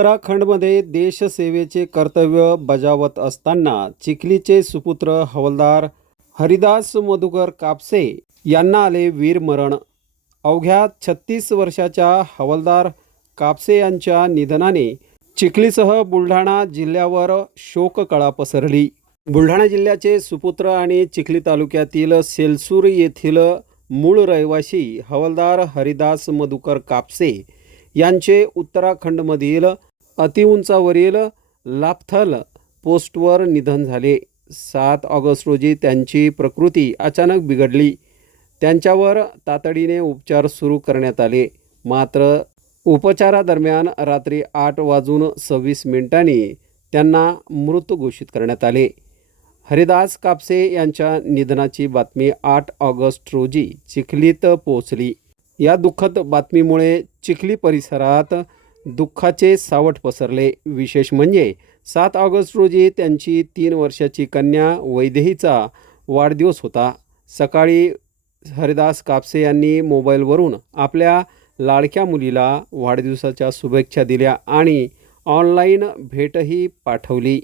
उत्तराखंडमध्ये देशसेवेचे कर्तव्य बजावत असताना चिखलीचे सुपुत्र हवालदार हरिदास मधुकर कापसे यांना आले वीरमरण। अवघ्या 36 वर्षाच्या हवालदार कापसे यांच्या निधनाने चिखलीसह बुलढाणा जिल्ह्यावर शोककळा पसरली। बुलढाणा जिल्ह्याचे सुपुत्र आणि चिखली तालुक्यातील सेलसूर येथील मूळ रहिवासी हवालदार हरिदास मधुकर कापसे यांचे उत्तराखंडमधील अतिउंचावरील लापथल पोस्टवर निधन झाले। 7 ऑगस्ट रोजी त्यांची प्रकृती अचानक बिघडली। त्यांच्यावर तातडीने उपचार सुरू करण्यात आले, मात्र उपचारादरम्यान रात्री 8:26 त्यांना मृत घोषित करण्यात आले। हरिदास कापसे यांच्या निधनाची बातमी 8 ऑगस्ट रोजी चिखलीत पोहोचली। या दुःखद बातमीमुळे चिखली परिसरात दुःखाचे सावट पसरले। विशेष म्हणजे 7 ऑगस्ट रोजी त्यांची 3 वर्षाची कन्या वैदेहीचा वाढदिवस होता। सकाळी हरिदास कापसे यांनी मोबाईलवरून आपल्या लाडक्या मुलीला वाढदिवसाच्या शुभेच्छा दिल्या आणि ऑनलाईन भेटही पाठवली,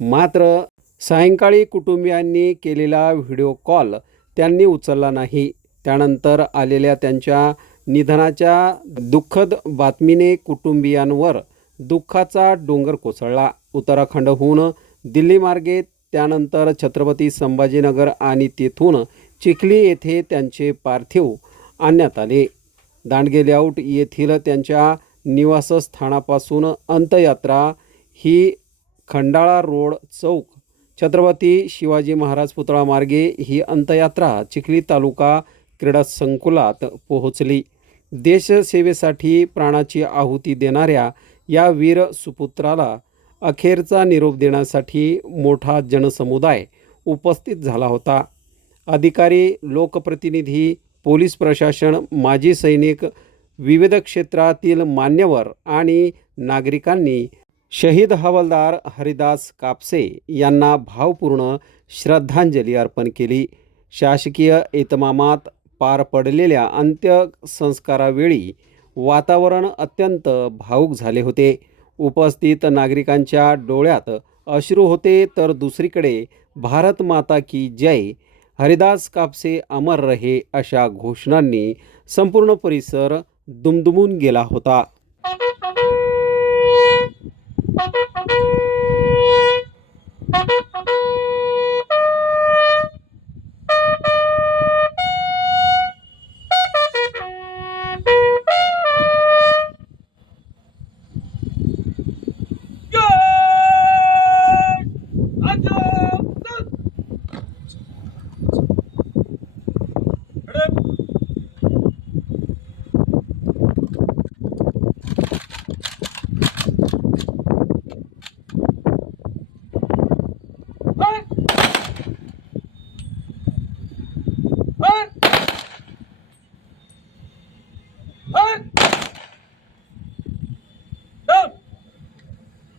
मात्र सायंकाळी कुटुंबियांनी केलेला व्हिडिओ कॉल त्यांनी उचलला नाही। त्यानंतर आलेल्या त्यांच्या निधनाच्या दुःखद बातमीने कुटुंबियांवर दुःखाचा डोंगर कोसळला। उत्तराखंडहून दिल्ली मार्गे, त्यानंतर छत्रपती संभाजीनगर आणि तेथून चिखली येथे त्यांचे पार्थिव आणण्यात आले। दांडगे लेआउट येथील त्यांच्या निवासस्थानापासून अंत्ययात्रा ही खंडाळा रोड चौक छत्रपती शिवाजी महाराज पुतळा मार्गे ही अंत्ययात्रा चिखली तालुका क्रीडा संकुलात पोहोचली। देशसेवेसाठी प्राणाची आहुती देणाऱ्या या वीर सुपुत्राला अखेरचा निरोप देण्यासाठी मोठा जनसमुदाय उपस्थित झाला होता। अधिकारी, लोकप्रतिनिधी, पोलीस प्रशासन, माजी सैनिक, विविध क्षेत्रातील मान्यवर आणि नागरिकांनी शहीद हवालदार हरिदास कापसे यांना भावपूर्ण श्रद्धांजली अर्पण केली। शासकीय इतमामात पार पडलेल्या अंत्यसंस्कारावेळी वातावरण अत्यंत भावुक झाले होते। उपस्थित नागरिकांच्या डोळ्यात अश्रू होते, तर दुसरीकडे भारत माता की जय, हरिदास कापसे अमर रहे अशा घोषणांनी संपूर्ण परिसर दुमदुमून गेला होता।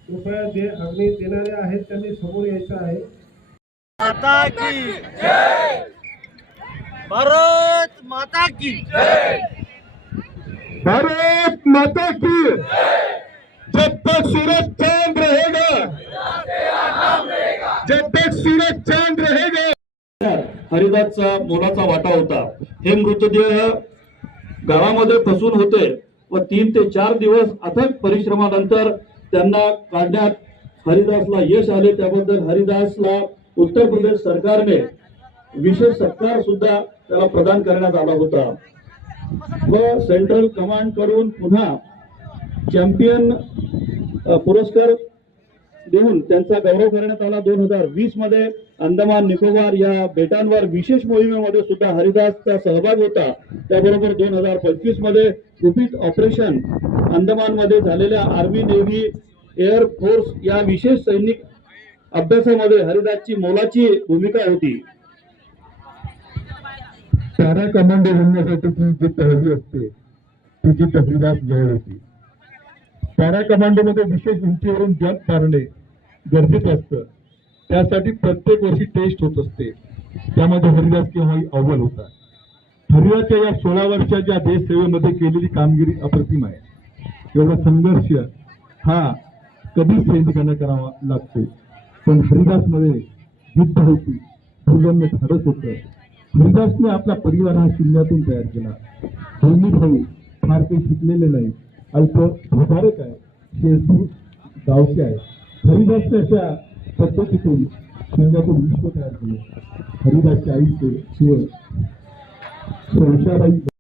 कृपया जे अग्नी देणारे आहेत त्यांनी समोर यायचं आहे। माता की जय, भारत माता की जय, भारत माता की जय। जब तक सूरज चांद रहेगा, जब तक सूरज चांद रहेगा। हरिदासचा मोलाचा वाटा होता। हे मृतदेह गावामध्ये फसून होते व 3 ते 4 दिवस अथक परिश्रमानंतर त्यांना काढण्यात हरिदासला यश आले। त्याबद्दल हरिदासला उत्तर प्रदेश सरकारने विशेष सत्कार सुद्धा त्याला प्रदान करण्यात आला होता व सेंट्रल कमांड कडून पुन्हा चॅम्पियन पुरस्कार देऊन त्यांचा गौरव करण्यात आला। 2020 मध्ये अंदमान निकोबार या बेटांवर विशेष मोहिमेमध्ये सुद्धा हरिदासचा सहभाग होता। त्याबरोबर 2025 मध्ये गुपित ऑपरेशन अंदमान मध्ये झालेल्या आर्मी, नेव्ही, एअर फोर्स या विशेष सैनिक अभ्यासामध्ये हरिदासची मोलाची भूमिका होती। पॅरा कमांडो होण्यासाठी जी तयारी असते तिची हरिदास जवळ होती। पॅरा कमांडो मध्ये विशेष उंचीवरून जंप मारणे गरजेचं असतं। त्यासाठी प्रत्येक वर्षी टेस्ट होत असते, त्यामध्ये हरिदास केव्हाही अव्वल होता। हरिदासच्या या 16 वर्षाच्या देशसेवेमध्ये केलेली कामगिरी अप्रतिम आहे। एवढा संघर्ष हा कधी सैनिकांना करावा लागतो. पण हरिदासमध्ये युद्ध होती, भूजन्य धाडस होतं. हरिदासने आपला परिवार हा शून्यातून तयार केला. दोन्ही भाऊ फार काही शिकलेले नाही, अल्प भोगारक आहे, शेतू गावचे आहे. हरिदासने अशा पद्धतीतून शून्यातून विश्व तयार केले. हरिदासचे आयुष्य शिव संसाराई